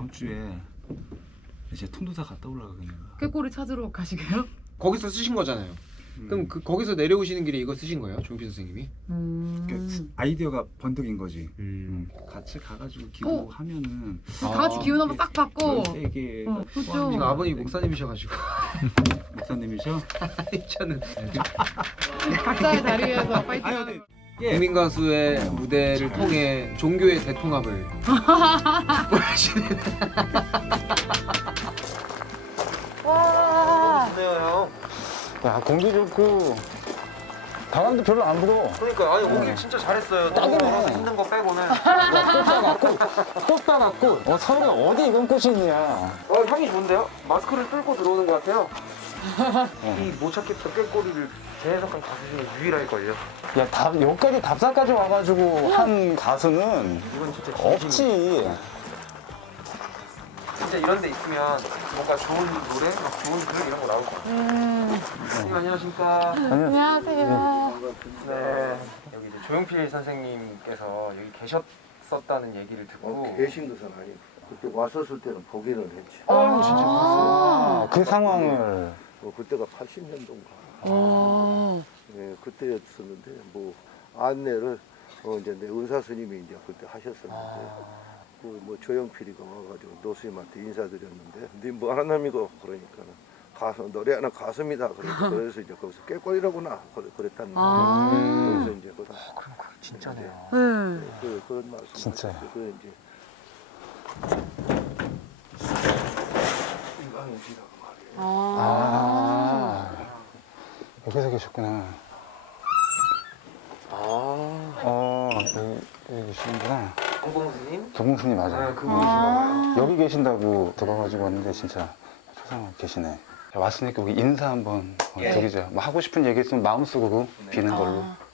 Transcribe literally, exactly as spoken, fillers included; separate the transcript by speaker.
Speaker 1: 다음 주에 이제 통도사 갔다 올라가겠네요.
Speaker 2: 꾀꼬리 찾으러 가시게요?
Speaker 3: 거기서 쓰신 거잖아요.
Speaker 1: 음.
Speaker 3: 그럼 그 거기서 내려오시는 길에 이거 쓰신 거예요, 조용필 선생님이?
Speaker 2: 음.
Speaker 1: 그 아이디어가 번뜩인 거지.
Speaker 3: 음.
Speaker 1: 음. 같이 가가지고 기도하면은
Speaker 2: 다 같이 기운 한번 싹 받고.
Speaker 1: 열세 개
Speaker 2: 어, 그죠.
Speaker 3: 지금 아버님 목사님이셔가지고
Speaker 1: 목사님이죠?
Speaker 3: 저는
Speaker 2: 각자의 자리에서 파이팅.
Speaker 1: 아유, 네. 예.
Speaker 3: 국민 가수의 무대를 통해 종교의 대통합을 보여주시는.
Speaker 2: 와.
Speaker 3: 좋네요.
Speaker 4: 야, 공기 좋고 바람도 별로 안 불어.
Speaker 3: 그러니까 아니 오길 진짜 잘했어요.
Speaker 4: 딱이네.
Speaker 3: 걸어서 힘든 거 빼고는.
Speaker 4: 꽃 따갖고 어, 서울에 어디 이런 꽃이 있냐.
Speaker 3: 어 향이 좋은데요? 마스크를 뚫고 들어오는 것 같아요. 이 못 찾겠던 꾀꼬리를 재해석한 가수 중에 유일할걸요.
Speaker 4: 야, 답, 여기까지 답사까지 와가지고 한 가수는
Speaker 3: 이건 진짜
Speaker 4: 없지.
Speaker 3: 진짜 이런 데 있으면 뭔가 좋은 노래, 막 좋은 글 이런 거 나올 것 같아요.
Speaker 2: 음.
Speaker 3: 선생님 안녕하십니까.
Speaker 2: 안녕하세요.
Speaker 3: 네. 여기 이제 조용필 선생님께서 여기 계셨었다는 얘기를 듣고.
Speaker 5: 어, 계신 것은 아니고 그때 왔었을 때는 보기는 했지.
Speaker 3: 어, 진짜.
Speaker 4: 아, 그 상황을.
Speaker 5: 어, 그때가 팔십 년도인가.
Speaker 2: 와.
Speaker 5: 예, 그때였었는데 뭐 안내를 어, 이제 내 은사 스님이 이제 그때 하셨었는데 그 뭐 조용필이가 와가지고 노스님한테 인사드렸는데 님 뭐 하는 놈이고 그러니까는 가수 노래하는 가수입니다. 그래서, 그래서 이제 거기서 꾀꼬리라구나 그래- 그랬단 말이에요.
Speaker 2: 아.
Speaker 5: 그래서 이제 거기서
Speaker 3: 그럼 그 진짜네요.
Speaker 2: 네.
Speaker 5: 그, 그런 말씀
Speaker 4: 진짜요.
Speaker 5: 하셨어요. 그 이제 인간의지라고 말이에요.
Speaker 2: 아.
Speaker 4: 아, 여기서 계셨구나.
Speaker 3: 아.
Speaker 4: 어, 여기, 여기 계시는구나.
Speaker 3: 공봉스님?
Speaker 4: 조봉순이 맞아.
Speaker 3: 네, 그분이신가 봐요.
Speaker 4: 여기 계신다고 들어가지고 왔는데 진짜 초상화 계시네. 왔으니까 우리 인사 한번 어,
Speaker 3: 예.
Speaker 4: 드리자. 뭐 하고 싶은 얘기 있으면 마음 쓰고 비는 걸로.
Speaker 2: 아.